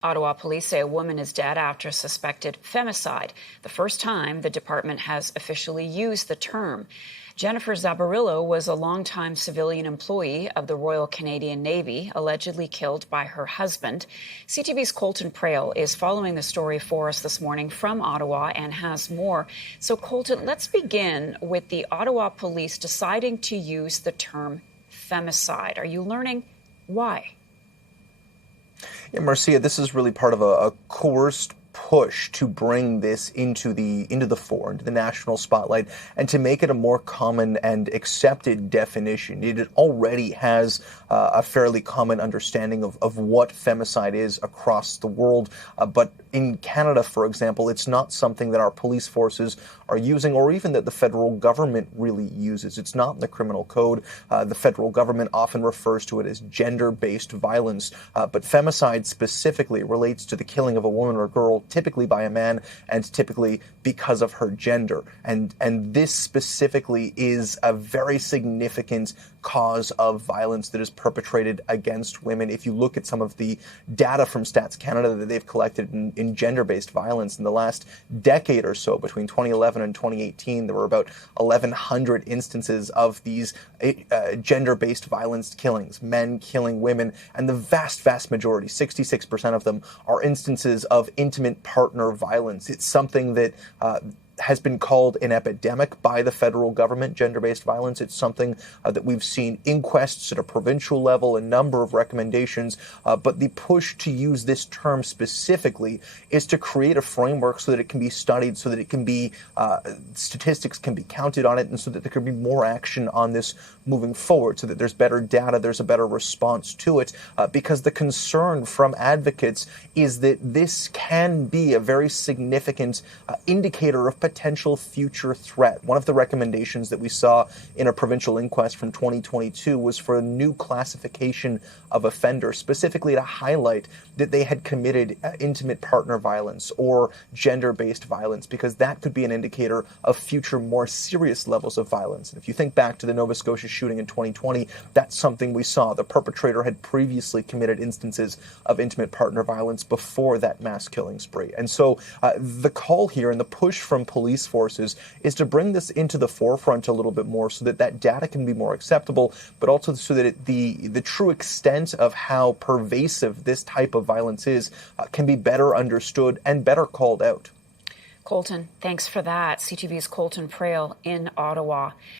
Ottawa police say a woman is dead after a suspected femicide, the first time the department has officially used the term. Jennifer Zabarillo was a longtime civilian employee of the Royal Canadian Navy, allegedly killed by her husband. CTV's Colton Prail is following the story for us this morning from Ottawa and has more. So, Colton, let's begin with the Ottawa police deciding to use the term femicide. Are you learning why? Yeah, Marcia, this is really part of a coerced push to bring this into the fore, into the national spotlight, and to make it a more common and accepted definition. It already has a fairly common understanding of what femicide is across the world, but in Canada, for example, it's not something that our police forces are using, or even that the federal government really uses. It's not in the criminal code. The federal government often refers to it as gender-based violence, but femicide specifically relates to the killing of a woman or girl, typically by a man, and typically because of her gender. And this specifically is a very significant cause of violence that is perpetrated against women. If you look at some of the data from Stats Canada that they've collected in gender-based violence in the last decade or so, between 2011 and 2018, there were about 1,100 instances of these gender-based violence killings, men killing women, and the vast majority, 66% of them, are instances of intimate partner violence. It's something that has been called an epidemic by the federal government, gender-based violence. It's something that we've seen inquests at a provincial level, a number of recommendations, but the push to use this term specifically is to create a framework so that it can be studied, so that it can be, statistics can be counted on it, and so that there can be more action on this moving forward, so that there's better data, there's a better response to it, because the concern from advocates is that this can be a very significant indicator of potential future threat. One of the recommendations that we saw in a provincial inquest from 2022 was for a new classification of offender, specifically to highlight that they had committed intimate partner violence or gender-based violence, because that could be an indicator of future more serious levels of violence. And if you think back to the Nova Scotia shooting in 2020, that's something we saw. The perpetrator had previously committed instances of intimate partner violence before that mass killing spree. And so the call here and the push from police forces is to bring this into the forefront a little bit more, so that that data can be more acceptable, but also so that the true extent of how pervasive this type of violence is can be better understood and better called out. Colton, thanks for that. CTV's Colton Prail in Ottawa.